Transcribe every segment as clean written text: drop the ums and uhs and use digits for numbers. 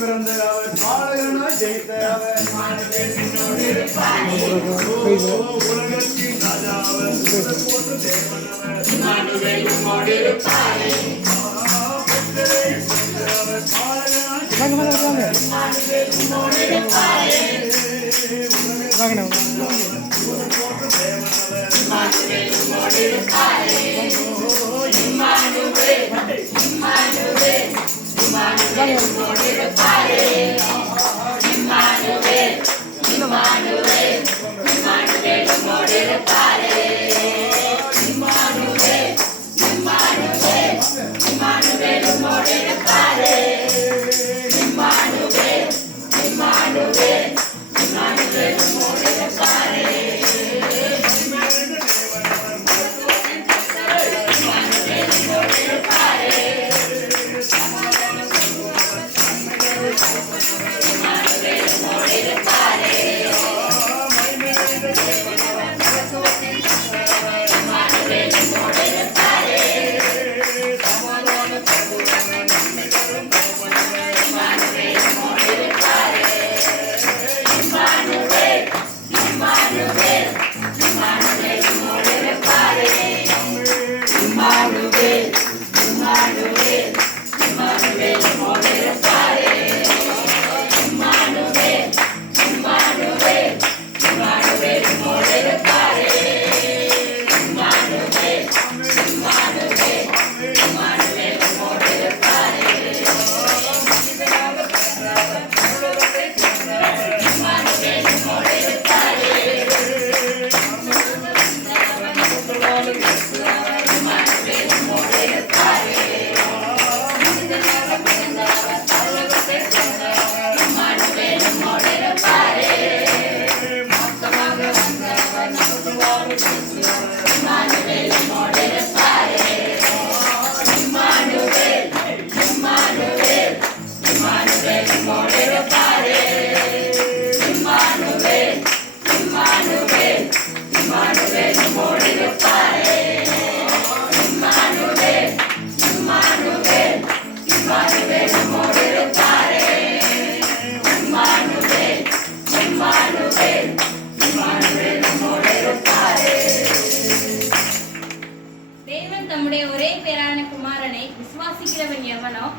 பிறந்த அவர் பாடகனாய் ஜெயித்த அவர் உலகத்தின் ராஜா அவர் போட்டு தேவன் அவர்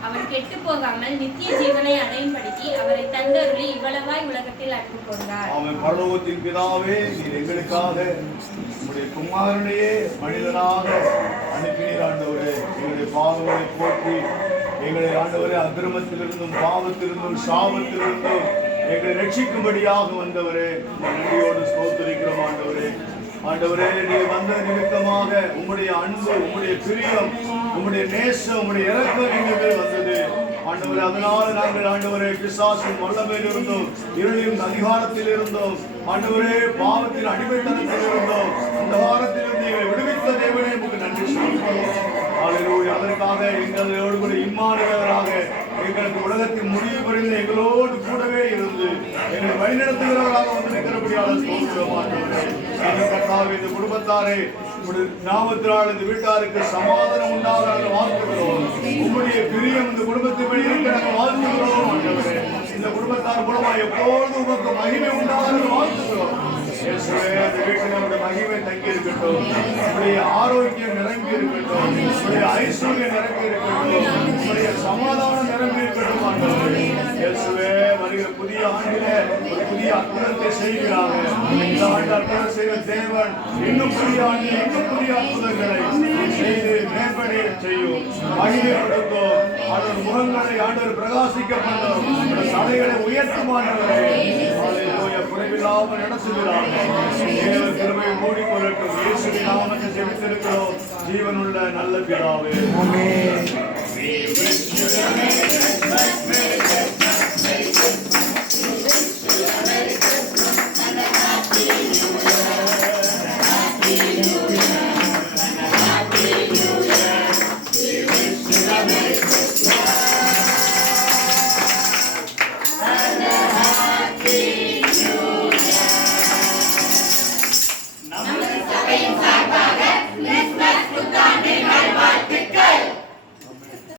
அவன் கெட்டு போகாமல் நித்திய ஜீவனை அடையும்படிக்கு அவரை தந்தருளி இவ்வளவாய் உலகத்தில் அன்பு கொண்டார். ஆமென். பரலோகத்தின் பிதாவே, நீர் எங்களுக்காக உம்முடைய குமாரனையே மனிதனாக அனுப்பினீர் ஆண்டவரே. எங்களுடைய பாவங்களை போற்றி எங்களை ஆண்டவரே அக்கிரமத்திலிருந்தும் பாவத்திலிருந்தும் சாபத்திலிருந்தும் எங்களை ரட்சிக்கும்படியாக வந்தவரே, நன்றியோடு ஸ்தோத்திரிக்கிறோம் ஆண்டவரே. ஆண்டவரே, நீர் வந்த நிமித்தமாக உம்முடைய அன்பு, உம்முடைய பிரியம், உம்முடைய நேசம், உம்முடைய இரக்கம் எங்கள் வந்தது ஆண்டவரே. அதனால நாங்கள் ஆண்டவரே பிசாசின் வல்லமையில் இருந்தோம், இருளின் அதிகாரத்தில் இருந்தோம் ஆண்டவரே, பாவத்தின் அடிமைத்தனத்தில் இருந்தோம். அந்த வாரத்திலிருந்து எங்களை விடுவித்த தேவனே உமக்கு நன்றி சொல்கிறோம். ஹல்லேலூயா. அதற்காக எங்களோடு கூட இம்மானுவேலராக எங்களுக்கு உலகத்தின் முடிவு வரையில் எங்களோடு கூடவே இருந்து எங்களை வழிநடத்துகிறவர்களாக வந்து நிற்கிறபடியாக சொல்கிறோம் ஆண்டவரே. இந்த குடும்பத்தாரை நாமத்தினால் இந்த வீட்டாருக்கு சமாதானம் உண்டாக வாழ்த்துகிறோம். உங்களுடைய பிரியம் இந்த குடும்பத்தின் வழி இருக்க நாங்கள் வாழ்த்துகிறோம் ஆண்டவரே. இந்த குடும்பத்தார் மூலமா எப்பொழுதும் உங்களுக்கு மகிமை உண்டாக வாழ்த்துகிறோம். அந்த வீட்டில் நம்முடைய மகிமை தங்கி இருக்கட்டும், நம்முடைய ஆரோக்கியம் நிரம்பி இருக்கட்டும், நம்முடைய ஐஸ்வர்யம் நிரம்பி இருக்கட்டும், நம்முடைய சமாதானம் நிரம்பி இருக்கட்டும் ஆண்டவரே. இயேசுவே, வருகிற புதிய ஆண்டில ஒரு புதிய அற்புதத்தை செய்கிறாங்க. இந்த ஆண்டு அற்புதம் செய்கிற தேவன் இன்னும் புதிய ஆண்டில் இன்னும் புதிய அற்புதங்களை செய்து மேம்படைய செய்யும். மகிமைப்படுத்தும். ஆண்டவர் முகங்களை ஆண்டவர் பிரகாசிக்க பண்ணும். சடைகளை உயர்த்தும் ஆண்டவரே. குறைவில்லாமல் நடத்துகிறார். தேவன் கிருபையை மூடிக்கொள்ளட்டும். இயேசுவின் நாமத்தில் ஜெபித்திருக்கிறோம் ஜீவனுள்ள நல்ல பிதாவே. ஆமென்.